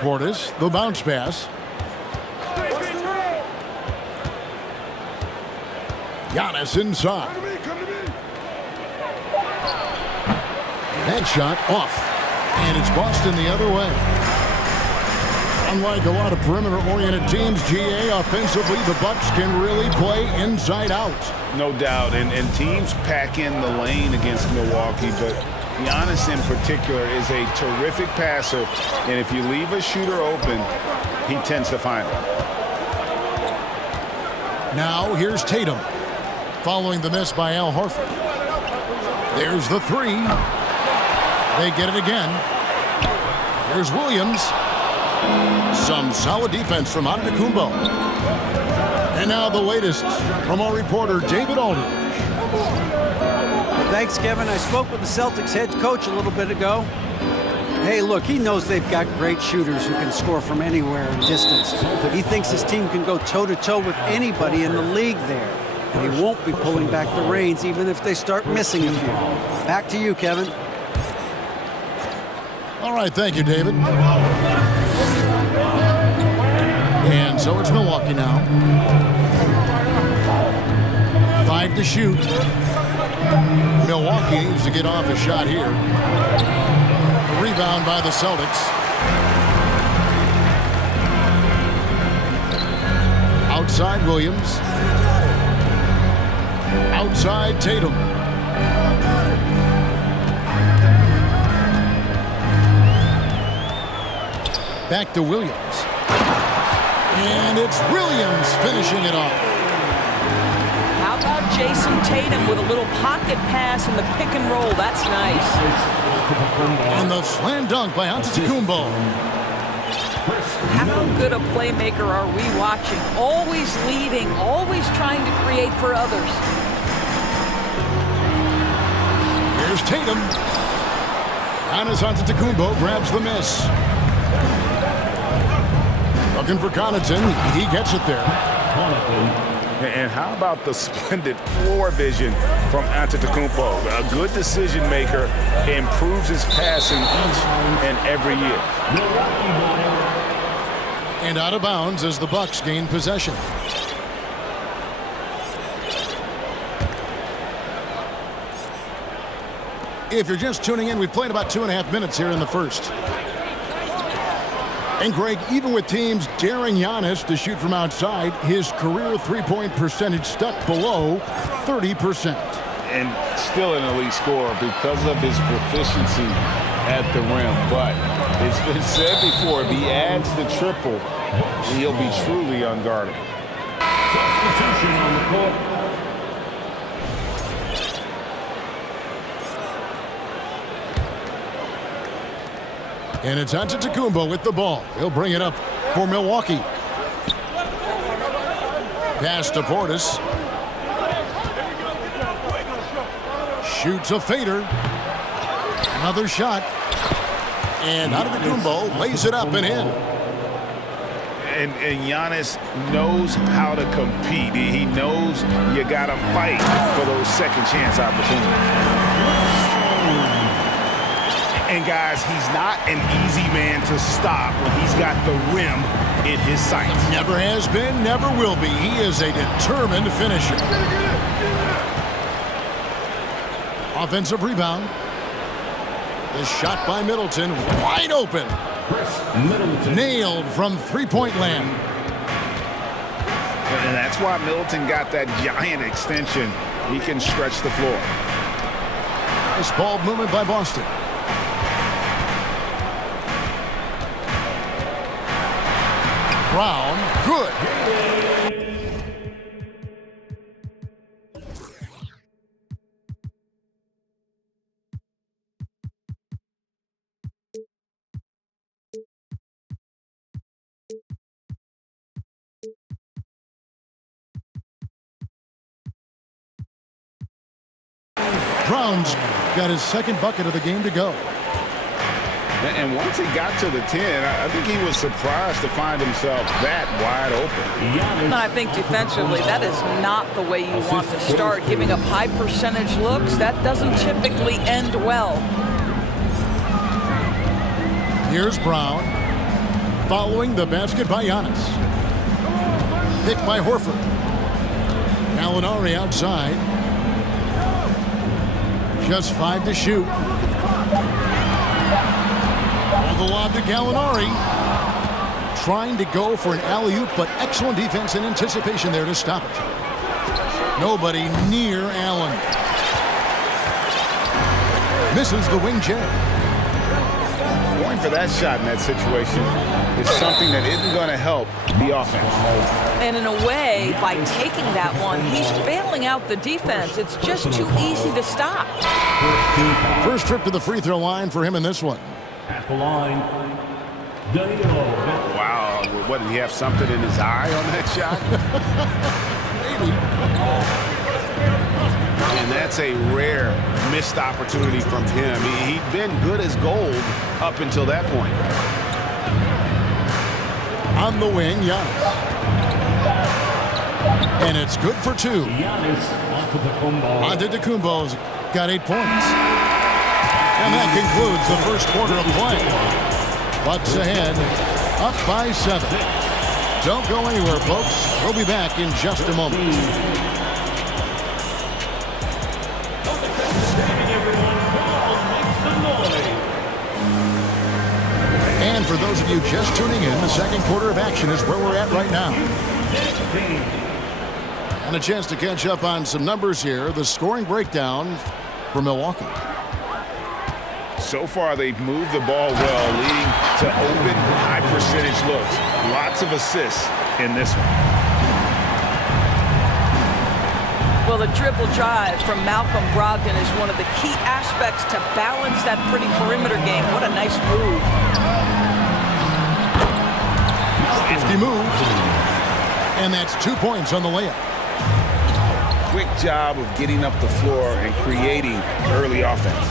Portis, the bounce pass. Giannis inside. That shot off. And it's Boston the other way. Unlike a lot of perimeter-oriented teams, GA, offensively, the Bucks can really play inside out. No doubt. And teams pack in the lane against Milwaukee, but Giannis in particular is a terrific passer. And if you leave a shooter open, he tends to find it. Now here's Tatum. Following the miss by Al Horford. There's the three. They get it again. Here's Williams. Some solid defense from Antetokounmpo. And now the latest from our reporter, David Aldridge. Thanks, Kevin. I spoke with the Celtics head coach a little bit ago. Hey, look, he knows they've got great shooters who can score from anywhere in distance. He thinks his team can go toe-to-toe with anybody in the league there. And he won't be pulling back the reins even if they start missing a few. Back to you, Kevin. All right, thank you, David. And so it's Milwaukee now. 5 to shoot. Milwaukee needs to get off a shot here. A rebound by the Celtics. Outside Williams. Outside Tatum. Back to Williams. And it's Williams finishing it off. How about Jason Tatum with a little pocket pass in the pick and roll? That's nice. And the slam dunk by Antetokounmpo. How good a playmaker are we watching? Always leading, always trying to create for others. Here's Tatum. Giannis Antetokounmpo grabs the miss. Looking for Connaughton. He gets it there. And how about the splendid floor vision from Antetokounmpo? A good decision maker, improves his passing each and every year. And out of bounds as the Bucks gain possession. If you're just tuning in, we've played about 2.5 minutes here in the first. And Greg, even with teams daring Giannis to shoot from outside, his career three-point percentage stuck below 30%. And still an elite scorer because of his proficiency at the rim. But it's been said before, if he adds the triple, he'll be truly unguardable. Substitution on the court. And it's Antetokounmpo with the ball. He'll bring it up for Milwaukee. Pass to Portis. Shoots a fader. Another shot. And Antetokounmpo lays it up and in. And Giannis knows how to compete. He knows you got to fight for those second chance opportunities. And guys, he's not an easy man to stop when he's got the rim in his sights. Never has been, never will be. He is a determined finisher. Offensive rebound. The shot by Middleton, wide open. Nailed from three-point land. And that's why Middleton got that giant extension. He can stretch the floor. Nice ball movement by Boston. Brown, good. Brown's got his second bucket of the game to go. And once he got to the 10, I think he was surprised to find himself that wide open. And I think defensively, that is not the way you want to start. Giving up high percentage looks, that doesn't typically end well. Here's Brown. Following the basket by Giannis. Picked by Horford. Gallinari outside. Just 5 to shoot. The lob to Gallinari. Trying to go for an alley-oop, but excellent defense and anticipation there to stop it. Nobody near Allen. Misses the wing check. Going for that shot in that situation is something that isn't going to help the offense. And in a way, by taking that one, he's bailing out the defense. It's just too easy to stop. First trip to the free throw line for him in this one. At the line, Danilo. Wow, what, did he have something in his eye on that shot? Maybe. And that's a rare missed opportunity from him. He'd been good as gold up until that point. On the wing, Giannis. And it's good for 2. Giannis Antetokounmpo's got 8 points. And that concludes the first quarter of play. Bucks ahead, up by 7. Don't go anywhere, folks. We'll be back in just a moment. And for those of you just tuning in, the second quarter of action is where we're at right now. And a chance to catch up on some numbers here. The scoring breakdown for Milwaukee. So far, they've moved the ball well, leading to open, high-percentage looks. Lots of assists in this one. Well, the dribble drive from Malcolm Brogdon is one of the key aspects to balance that pretty perimeter game. What a nice move. 50 move. And that's 2 points on the layup. Quick job of getting up the floor and creating early offense.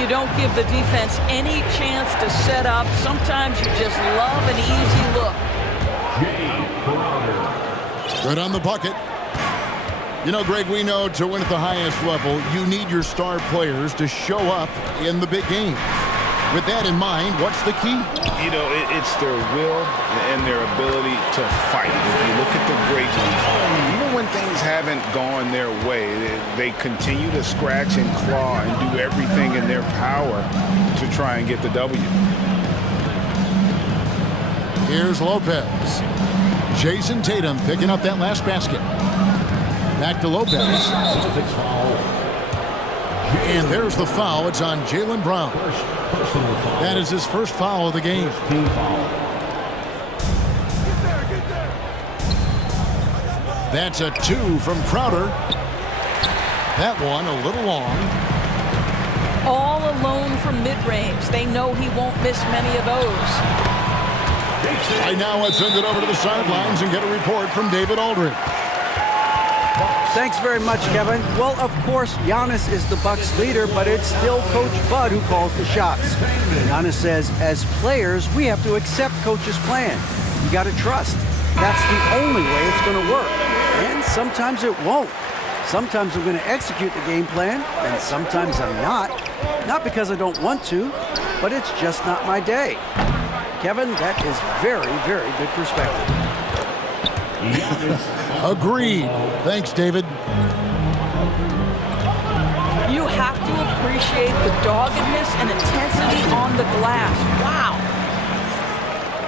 You don't give the defense any chance to set up. Sometimes you just love an easy look. Good on the bucket. You know, Greg, we know to win at the highest level, you need your star players to show up in the big games. With that in mind, what's the key? You know, it's their will and their ability to fight. If you look at the great ones, even when things haven't gone their way, they continue to scratch and claw and do everything in their power to try and get the W. Here's Lopez. Jason Tatum picking up that last basket. Back to Lopez. And there's the foul. It's on Jaylen Brown. That is his first foul of the game. That's a 2 from Crowder. That one a little long. All alone from mid-range. They know he won't miss many of those. Right now, let's send it over to the sidelines and get a report from David Aldridge. Thanks very much, Kevin. Well, of course, Giannis is the Bucks leader, but it's still Coach Bud who calls the shots. Giannis says, as players, we have to accept Coach's plan. You got to trust. That's the only way it's going to work. And sometimes it won't. Sometimes I'm going to execute the game plan, and sometimes I'm not. Not because I don't want to, but it's just not my day. Kevin, that is very, very good perspective. Agreed. Thanks, David. You have to appreciate the doggedness and intensity on the glass. Wow.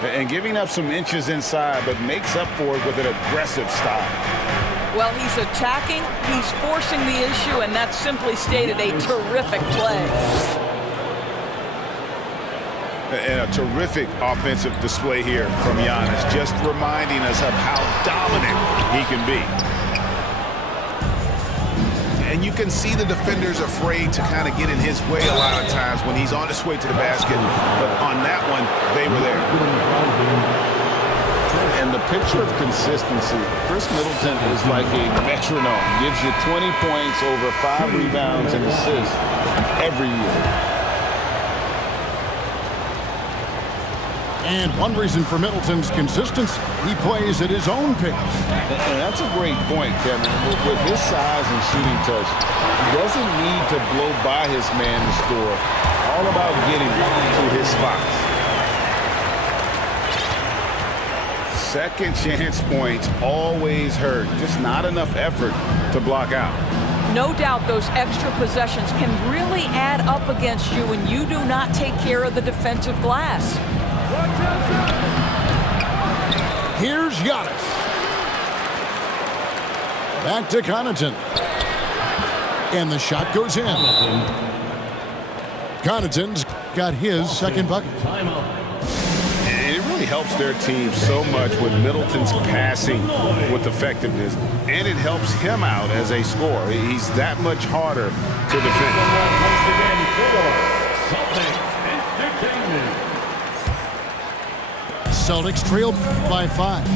And giving up some inches inside, but makes up for it with an aggressive style. Well, he's attacking, he's forcing the issue, and that's simply stated a terrific play. And a terrific offensive display here from Giannis, just reminding us of how dominant he can be. And you can see the defenders afraid to kind of get in his way a lot of times when he's on his way to the basket. But on that one, they were there. And the picture of consistency, Chris Middleton is like a metronome. Gives you 20 points, over 5 rebounds and assists every year. And one reason for Middleton's consistency, he plays at his own pace. And that's a great point, Kevin. With his size and shooting touch, he doesn't need to blow by his man to score. All about getting to his spots. second chance points always hurt. Just not enough effort to block out. No doubt those extra possessions can really add up against you when you do not take care of the defensive glass. Here's Giannis. Back to Connaughton. And the shot goes in. Connaughton's got his second bucket. And it really helps their team so much with Middleton's passing with effectiveness. And it helps him out as a scorer. He's that much harder to defend. Celtics trail by 5.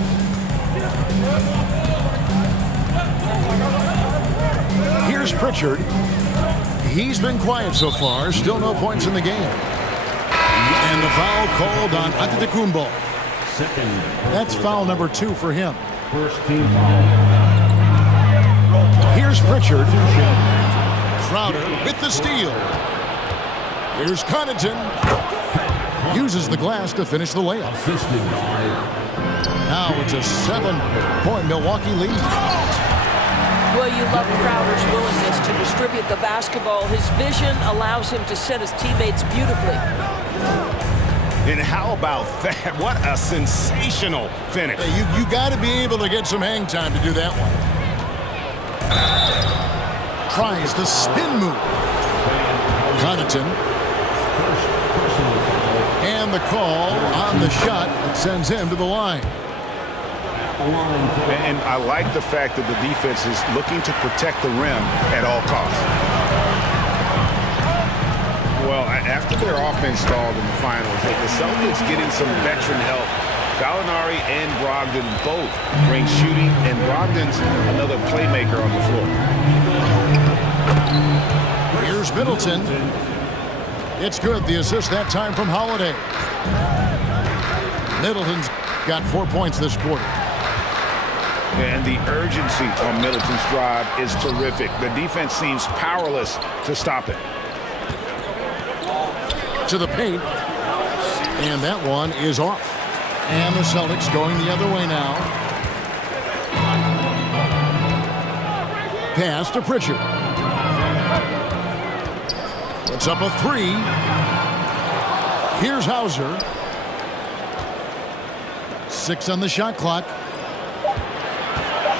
Here's Pritchard. He's been quiet so far. Still no points in the game. And the foul called on Antetokounmpo. That's foul number 2 for him. First team foul. Here's Pritchard. Crowder with the steal. Here's Connaughton. Uses the glass to finish the layup. Now it's a 7-point Milwaukee lead. Well, you love Crowder's willingness to distribute the basketball. His vision allows him to set his teammates beautifully. And how about that? What a sensational finish. Hey, you got to be able to get some hang time to do that one. Tries the spin move. Connaughton. And the call on the shot that sends him to the line. And I like the fact that the defense is looking to protect the rim at all costs. Well, after their offense stalled in the finals, the Celtics getting some veteran help. Gallinari and Brogdon both bring shooting, and Brogdon's another playmaker on the floor. Here's Middleton. It's good. The assist that time from Holiday. Middleton's got 4 points this quarter. And the urgency on Middleton's drive is terrific. The defense seems powerless to stop it. To the paint. And that one is off. And the Celtics going the other way now. Pass to Pritchard. Puts up a 3. Here's Hauser. 6 on the shot clock.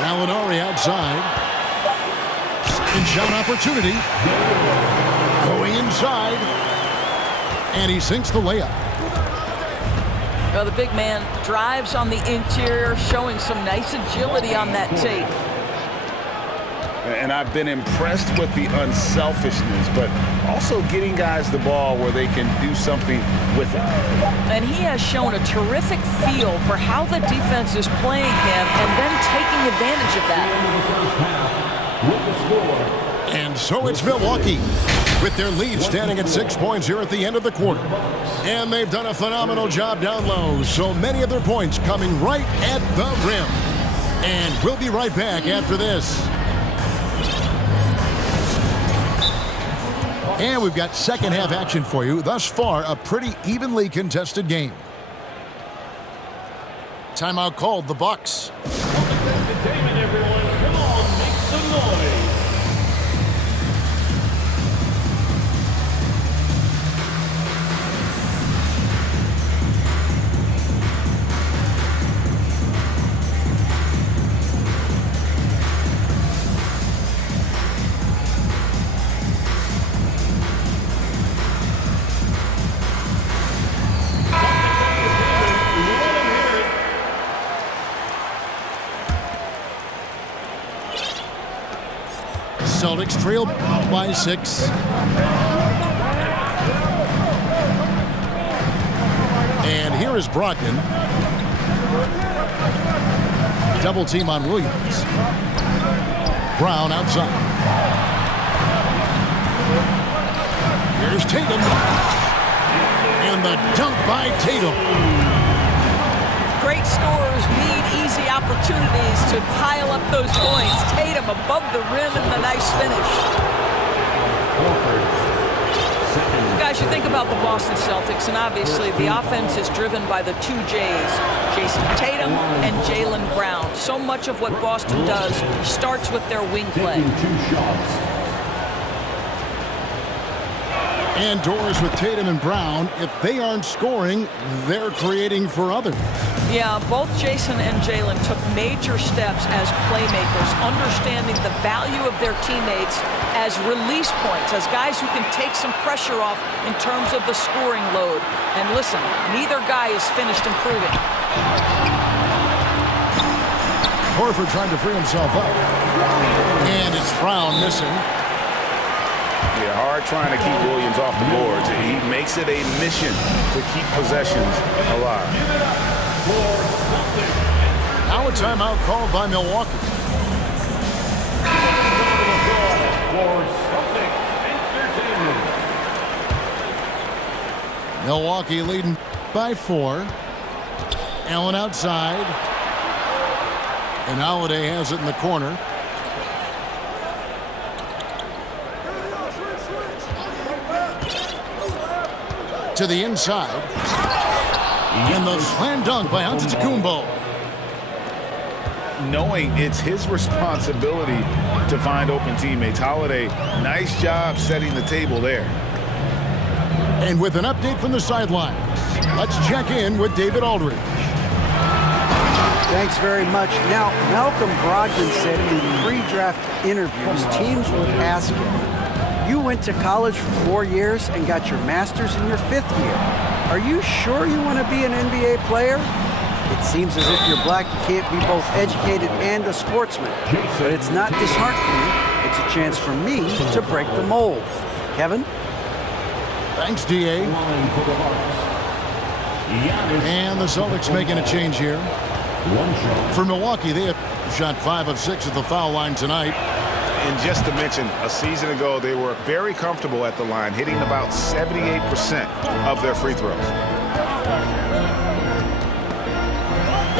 Gallinari outside. Second shot opportunity. Going inside. And he sinks the layup. Well, the big man drives on the interior, showing some nice agility on that tape. And I've been impressed with the unselfishness, but also getting guys the ball where they can do something with it. And he has shown a terrific feel for how the defense is playing him and then taking advantage of that. And so it's Milwaukee with their lead standing at 6 points here at the end of the quarter. And they've done a phenomenal job down low. So many of their points coming right at the rim. And we'll be right back after this. And we've got second half action for you. Thus far, a pretty evenly contested game. Timeout called, the Bucks. Entertainment, everyone. Come on, make some noise. Celtics trail by 6. And here is Brogdon. Double team on Williams. Brown outside. Here's Tatum. And the dunk by Tatum. Great scorers need easy opportunities to pile up those points. Tatum above the rim and the nice finish. You As you think about the Boston Celtics, and obviously the offense is driven by the two J's, Jason Tatum and Jaylen Brown. So much of what Boston does starts with their wing play. And doors with Tatum and Brown, if they aren't scoring, they're creating for others. Yeah, both Jason and Jaylen took major steps as playmakers, understanding the value of their teammates as release points, as guys who can take some pressure off in terms of the scoring load. And listen, neither guy is finished improving. Horford trying to free himself up. And it's Brown missing. Yeah, hard trying to keep Williams off the boards. He makes it a mission to keep possessions alive. Now a timeout called by Milwaukee. Milwaukee leading by 4. Allen outside. And Holiday has it in the corner. To the inside. And the slam dunk by Antetokounmpo. Knowing it's his responsibility to find open teammates. Holiday, nice job setting the table there. And with an update from the sidelines, let's check in with David Aldridge. Thanks very much. Now, Malcolm Brogdon said in pre-draft interviews, teams would ask him, you went to college for 4 years and got your master's in your 5th year. Are you sure you want to be an NBA player? It seems as if you're black, you can't be both educated and a sportsman. But it's not disheartening. It's a chance for me to break the mold. Kevin? Thanks, D.A. And the Celtics making a change here. For Milwaukee, they have shot 5 of 6 at the foul line tonight. And just to mention, a season ago, they were very comfortable at the line, hitting about 78% of their free throws.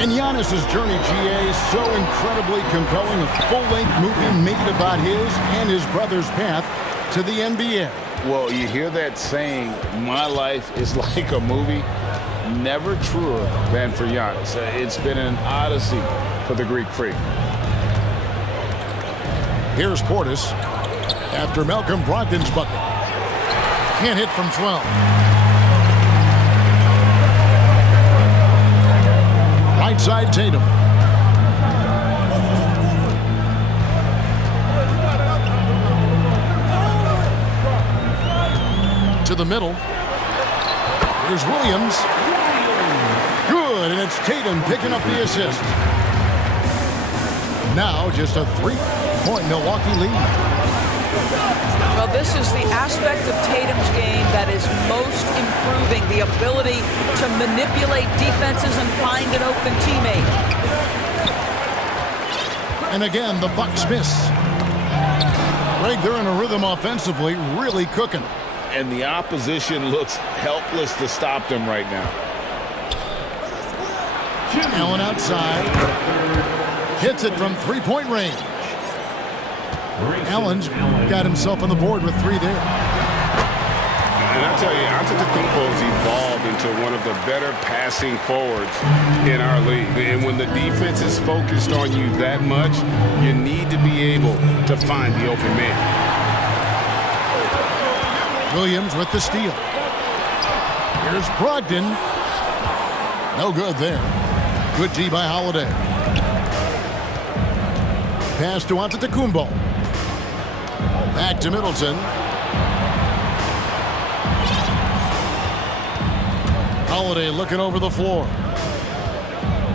And Giannis's journey, GA, is so incredibly compelling. A full-length movie made about his and his brother's path to the NBA. Well, you hear that saying, my life is like a movie. Never truer than for Giannis. It's been an odyssey for the Greek freak. Here's Portis after Malcolm Brogdon's bucket. Can't hit from 12. Right side, Tatum. To the middle. Here's Williams. Good, and it's Tatum picking up the assist. Now just a 3-point Milwaukee lead. Well, this is the aspect of Tatum's game that is most improving, the ability to manipulate defenses and find an open teammate. And again, the Bucks miss. Greg, they're in a rhythm offensively, really cooking. And the opposition looks helpless to stop them right now. Allen outside. Hits it from 3-point range. Allen's got himself on the board with 3 there. And I tell you, Antetokounmpo's evolved into one of the better passing forwards in our league. And when the defense is focused on you that much, you need to be able to find the open man. Williams with the steal. Here's Brogdon. No good there. Good D by Holiday. Pass to Antetokounmpo. Back to Middleton. Holiday looking over the floor.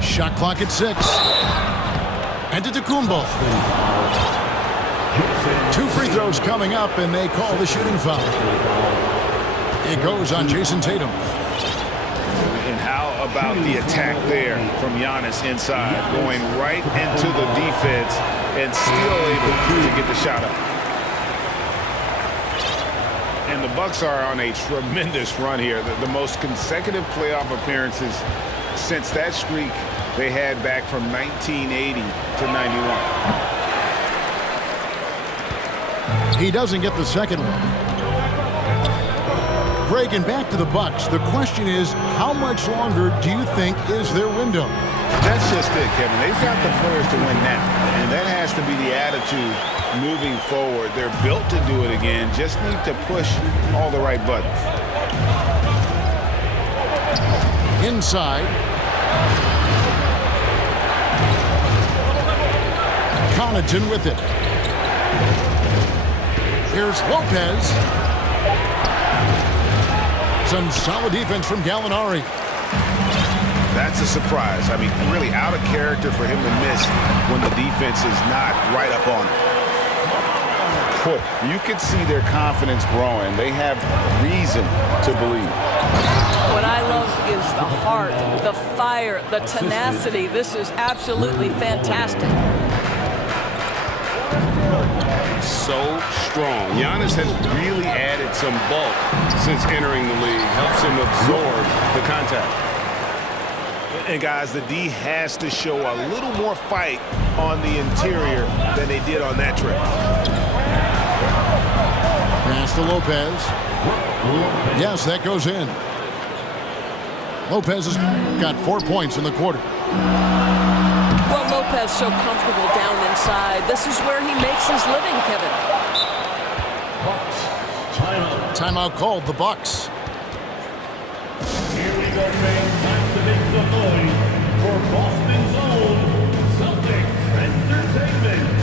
Shot clock at 6. Antetokounmpo. 2 free throws coming up, and they call the shooting foul. It goes on Jason Tatum. And how about the attack there from Giannis inside, going right into the defense and still able to get the shot up. And the Bucks are on a tremendous run here. The most consecutive playoff appearances since that streak they had back from 1980 to 91. He doesn't get the second one. Greg, and back to the Bucks. The question is, how much longer do you think is their window? That's just it, Kevin. They've got the players to win now, and that has to be the attitude moving forward. They're built to do it again. Just need to push all the right buttons. Inside. Connaughton with it. Here's Lopez. Some solid defense from Gallinari. That's a surprise. I mean, really out of character for him to miss when the defense is not right up on him. You can see their confidence growing. They have reason to believe. What I love is the heart, the fire, the tenacity. This is absolutely fantastic. So strong. Giannis has really added some bulk since entering the league. Helps him absorb the contact. And guys, the D has to show a little more fight on the interior than they did on that trip. Pass to Lopez. Yes, that goes in. Lopez has got 4 points in the quarter. Well, Lopez so comfortable down inside. This is where he makes his living, Kevin. Timeout called, the Bucks. Here we go, fans. Time to make some noise for Boston's own Celtics Entertainment.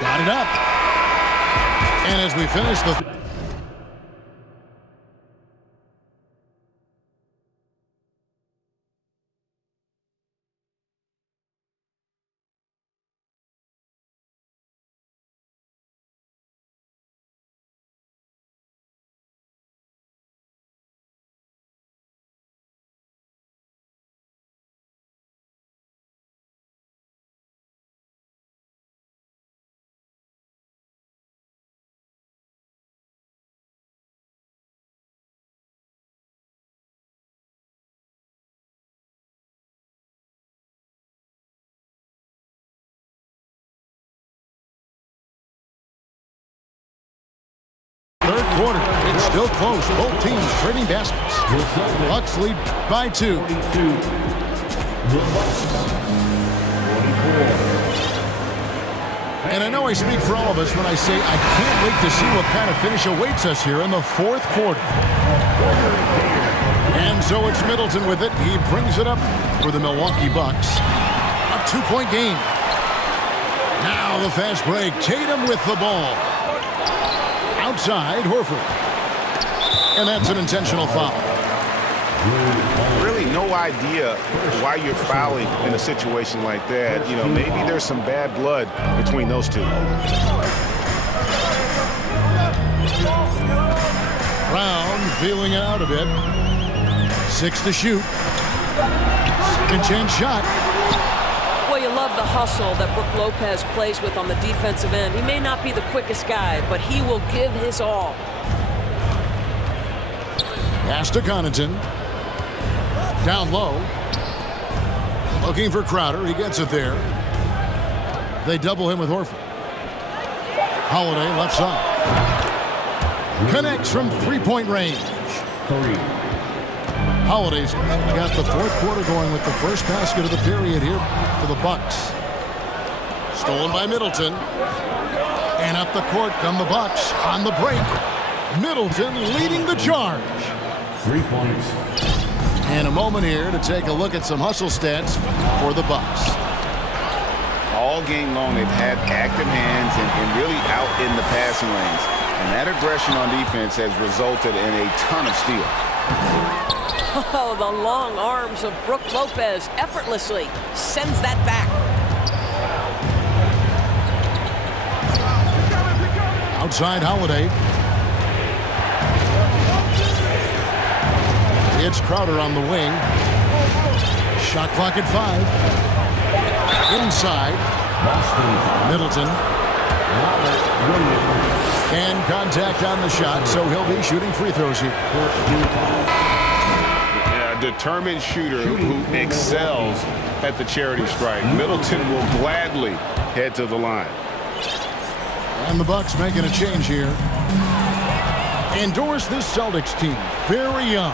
Got it up. And as we finish the... Third quarter, it's still close. Both teams trading baskets. Bucks lead by 2. And I know I speak for all of us when I say I can't wait to see what kind of finish awaits us here in the fourth quarter. And so it's Middleton with it. He brings it up for the Milwaukee Bucks. A 2-point game. Now the fast break. Tatum with the ball. Outside, Horford. And that's an intentional foul. Really no idea why you're fouling in a situation like that. You know, maybe there's some bad blood between those two. Brown feeling it out a bit. 6 to shoot. Second chance shot. Well, you love the hustle that Brook Lopez plays with on the defensive end. He may not be the quickest guy, but he will give his all. Pass to Connaughton. Down low. Looking for Crowder. He gets it there. They double him with Horford. Holiday left side. Connects from 3-point range. Holiday's got the fourth quarter going with the first basket of the period here for the Bucks. Stolen by Middleton. And up the court come the Bucks on the break. Middleton leading the charge. 3 points. And a moment here to take a look at some hustle stats for the Bucks. All game long, they've had active hands and really out in the passing lanes. And that aggression on defense has resulted in a ton of steals. Oh, the long arms of Brook Lopez effortlessly sends that back. Outside Holiday. It's Crowder on the wing. Shot clock at 5. Inside. Middleton. And contact on the shot, so he'll be shooting free throws here. A determined shooter who excels at the charity stripe. Middleton will gladly head to the line. And the Bucks making a change here. Endorse this Celtics team. Very young.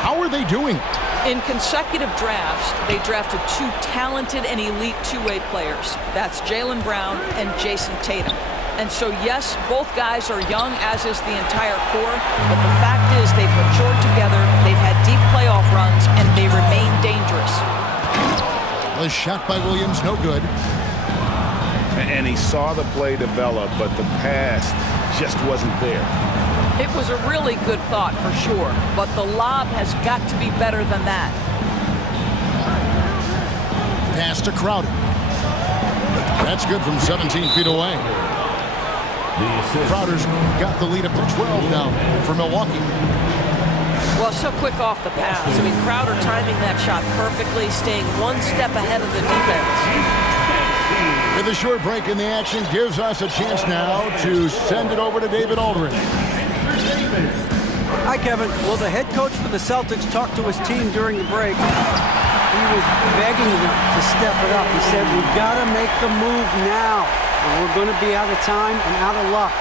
How are they doing? In consecutive drafts, they drafted 2 talented and elite two-way players. That's Jaylen Brown and Jason Tatum. And so, yes, both guys are young, as is the entire core. But the fact is they've matured together, they've had deep playoff runs, and they remain dangerous. The shot by Williams, no good. And he saw the play develop, but the pass just wasn't there. It was a really good thought for sure, but the lob has got to be better than that. Pass to Crowder. That's good from 17 feet away. Crowder's got the lead up to 12 now for Milwaukee. Well, so quick off the pass. I mean, Crowder timing that shot perfectly, staying one step ahead of the defense. With a short break in the action, gives us a chance now to send it over to David Aldridge. Hi, Kevin. Well, the head coach for the Celtics talked to his team during the break. He was begging them to step it up. He said, we've got to make the move now, or we're going to be out of time and out of luck.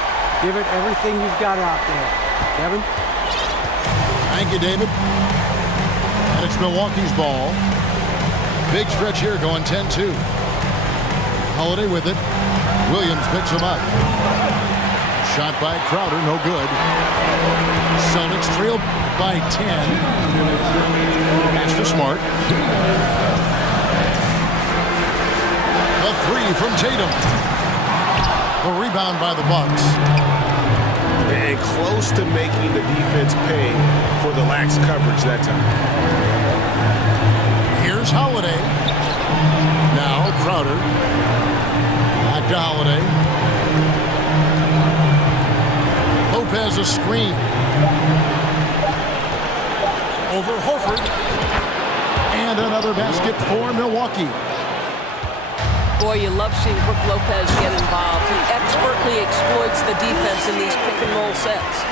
Give it everything you've got out there. Kevin? Thank you, David. And it's Milwaukee's ball. Big stretch here, going 10-2. Holiday with it. Williams picks him up. Shot by Crowder, no good. Celtics trail by 10. Pass to Smart. A 3 from Tatum. The rebound by the Bucks. And close to making the defense pay for the lax coverage that time. Here's Holiday. Now Crowder. Back to Holiday. Lopez a screen. Over Horford. And another basket for Milwaukee. Boy, you love seeing Brook Lopez get involved. He expertly exploits the defense in these pick-and-roll sets.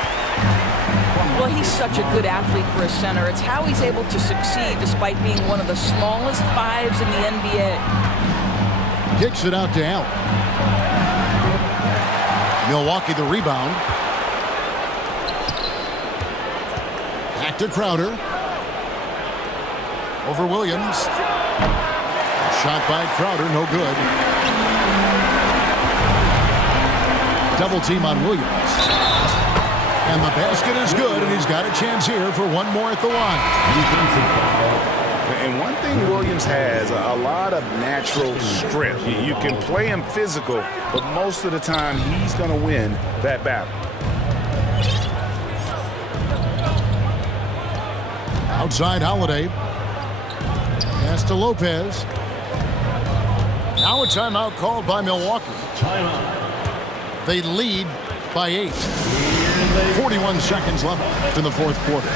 Well, he's such a good athlete for a center. It's how he's able to succeed despite being one of the smallest 5s in the NBA. Kicks it out to Allen. Milwaukee the rebound. Back to Crowder. Over Williams. Shot by Crowder, no good. Double team on Williams. And the basket is good, and he's got a chance here for one more at the line. And one thing Williams has, a lot of natural strength. You can play him physical, but most of the time he's going to win that battle. Outside Holiday. Pass to Lopez. Now a timeout called by Milwaukee. They lead by 8. 41 seconds left in the fourth quarter.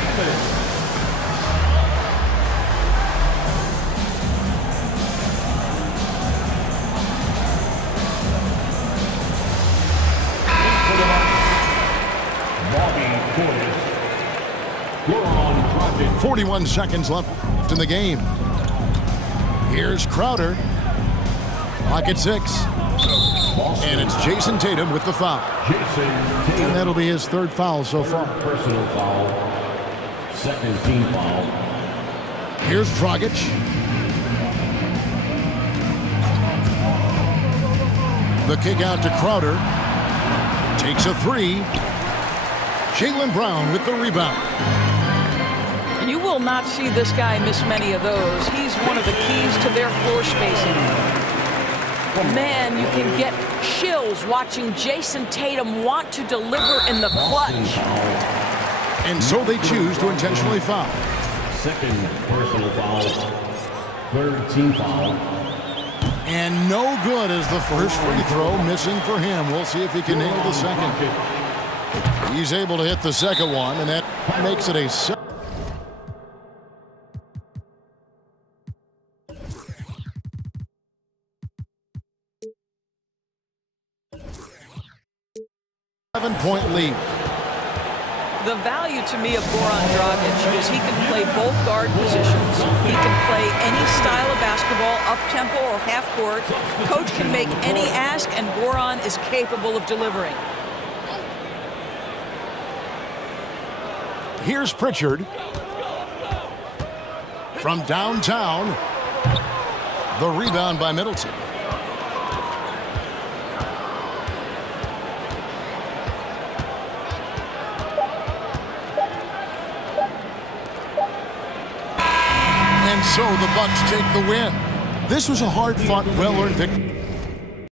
You're on Project. 41 seconds left in the game. Here's Crowder. Clock at 6. And it's Jason Tatum with the foul. And that'll be his 3rd foul so far. Personal foul. 2nd team foul. Here's Dragic. The kick out to Crowder. Takes a 3. Jaylen Brown with the rebound. You will not see this guy miss many of those. He's one of the keys to their floor spacing. Man, you can get chills watching Jason Tatum want to deliver in the clutch. And so they choose to intentionally foul. 2nd personal foul. 3rd team foul. And no good as the first free throw missing for him. We'll see if he can nail the second. He's able to hit the second one, and that makes it a 7. 7-point lead. The value to me of Goran Dragic is he can play both guard positions. He can play any style of basketball, up-tempo or half-court. Coach can make any ask, and Goran is capable of delivering. Here's Pritchard. From downtown, the rebound by Middleton. And so the Bucks take the win. This was a hard-fought, well-earned victory.